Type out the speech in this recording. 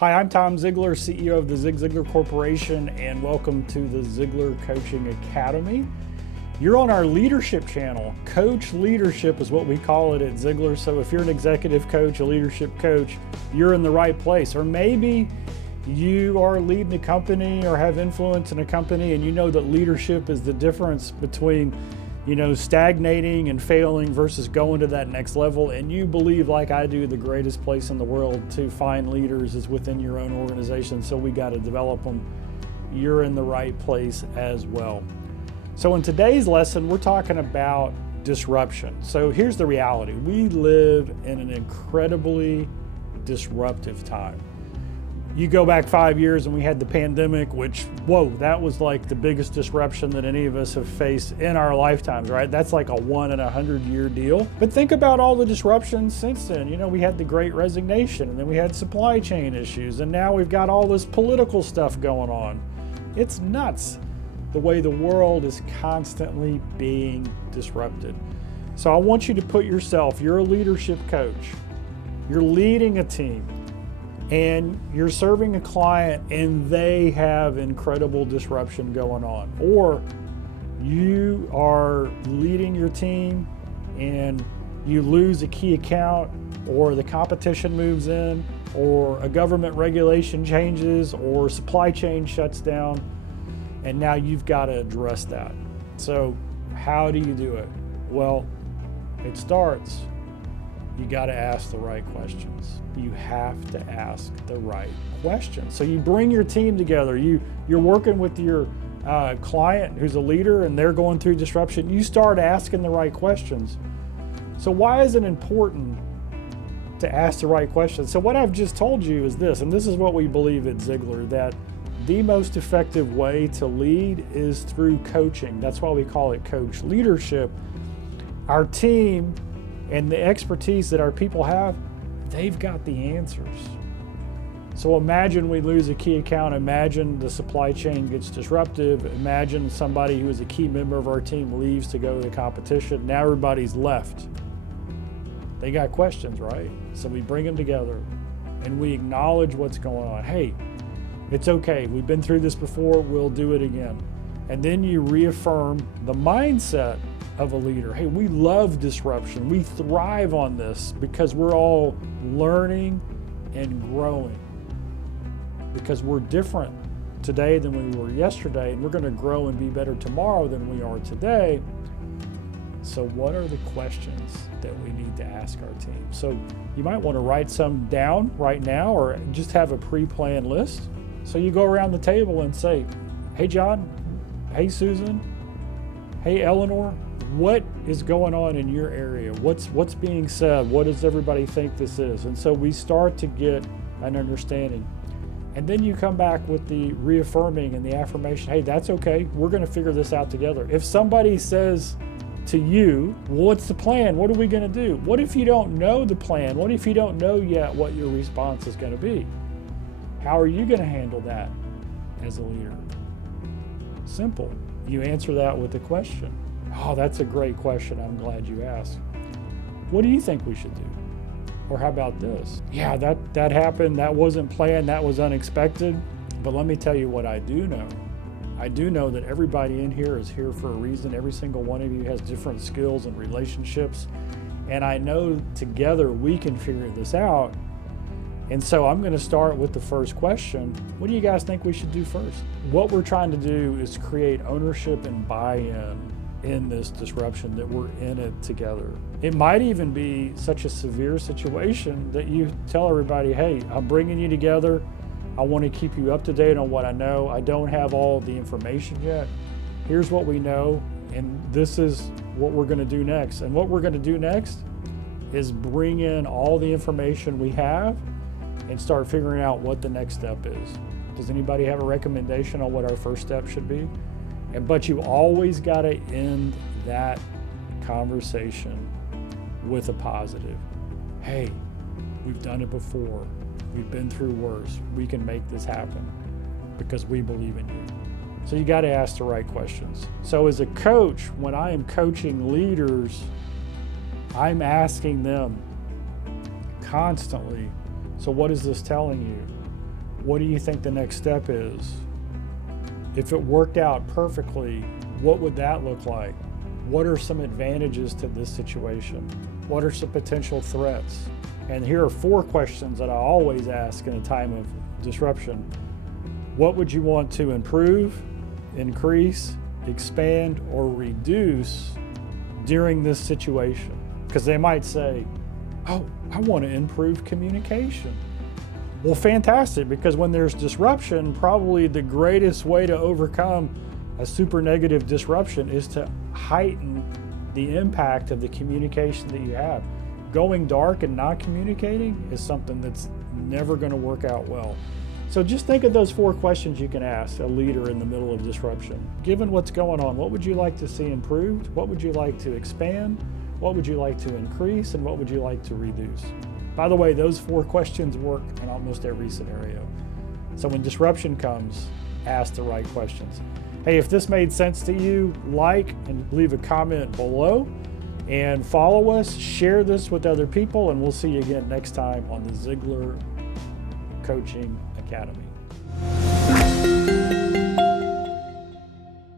Hi, I'm Tom Ziglar, CEO of the Zig Ziglar Corporation, and welcome to the Ziglar Coaching Academy. You're on our leadership channel. Coach leadership is what we call it at Ziglar. So if you're an executive coach, a leadership coach, you're in the right place. Or maybe you are leading a company or have influence in a company and you know that leadership is the difference between stagnating and failing versus going to that next level. And you believe, like I do, the greatest place in the world to find leaders is within your own organization. So we got to develop them. You're in the right place as well. So in today's lesson, we're talking about disruption. So here's the reality. We live in an incredibly disruptive time. You go back 5 years and we had the pandemic, which, that was like the biggest disruption that any of us have faced in our lifetimes, right? That's like a 1 in 100 year deal. But think about all the disruptions since then. We had the Great Resignation, and then we had supply chain issues, and now we've got all this political stuff going on. It's nuts the way the world is constantly being disrupted. So I want you to put yourself, you're a leadership coach, you're leading a team, and you're serving a client and they have incredible disruption going on. Or you are leading your team and you lose a key account, or the competition moves in, or a government regulation changes, or supply chain shuts down, and now you've got to address that. So how do you do it? Well, it starts, you got to ask the right questions. You have to ask the right questions. So you bring your team together. You're working with your client who's a leader and they're going through disruption. You start asking the right questions. So why is it important to ask the right questions? So what I've just told you is this, and this is what we believe at Ziglar, that the most effective way to lead is through coaching. That's why we call it coach leadership. Our team and the expertise that our people have, they've got the answers. So imagine we lose a key account, imagine the supply chain gets disruptive, imagine somebody who is a key member of our team leaves to go to the competition. Now everybody's left. They got questions, right? So we bring them together and we acknowledge what's going on. Hey, it's okay, we've been through this before, we'll do it again. And then you reaffirm the mindset of a leader. Hey, we love disruption. We thrive on this because we're all learning and growing. Because we're different today than we were yesterday, and we're going to grow and be better tomorrow than we are today. So what are the questions that we need to ask our team? So you might want to write some down right now, or just have a pre-planned list. So you go around the table and say, hey John, hey Susan, hey Eleanor, what is going on in your area? What's being said? What does everybody think this is? And so we start to get an understanding. And then you come back with the reaffirming and the affirmation, hey, that's okay. We're going to figure this out together. If somebody says to you, well, what's the plan? What are we going to do? What if you don't know the plan? What if you don't know yet what your response is going to be? How are you going to handle that as a leader? Simple. You answer that with a question. Oh, that's a great question. I'm glad you asked. What do you think we should do? Or how about this? Yeah, that happened. That wasn't planned. That was unexpected. But let me tell you what I do know. I do know that everybody in here is here for a reason. Every single one of you has different skills and relationships. And I know together we can figure this out. And so I'm going to start with the first question. What do you guys think we should do first? What we're trying to do is create ownership and buy-in in this disruption, that we're in it together. It might even be such a severe situation that you tell everybody, hey, I'm bringing you together. I want to keep you up to date on what I know. I don't have all the information yet. Here's what we know, and this is what we're going to do next. And what we're going to do next is bring in all the information we have and start figuring out what the next step is. Does anybody have a recommendation on what our first step should be? But you always got to end that conversation with a positive. Hey, we've done it before. We've been through worse. We can make this happen because we believe in you. So you got to ask the right questions. So as a coach, when I am coaching leaders, I'm asking them constantly, so what is this telling you? what do you think the next step is? If it worked out perfectly, what would that look like? What are some advantages to this situation? What are some potential threats? And here are 4 questions that I always ask in a time of disruption. What would you want to improve, increase, expand, or reduce during this situation? Because they might say, oh, I want to improve communication. Well, fantastic, because when there's disruption, probably the greatest way to overcome a super negative disruption is to heighten the impact of the communication that you have. Going dark and not communicating is something that's never going to work out well. So just think of those 4 questions you can ask a leader in the middle of disruption. Given what's going on, what would you like to see improved? What would you like to expand? What would you like to increase? And what would you like to reduce? By the way, those 4 questions work in almost every scenario. So when disruption comes, ask the right questions. Hey, if this made sense to you, like and leave a comment below and follow us, share this with other people, and we'll see you again next time on the Ziglar Coaching Academy.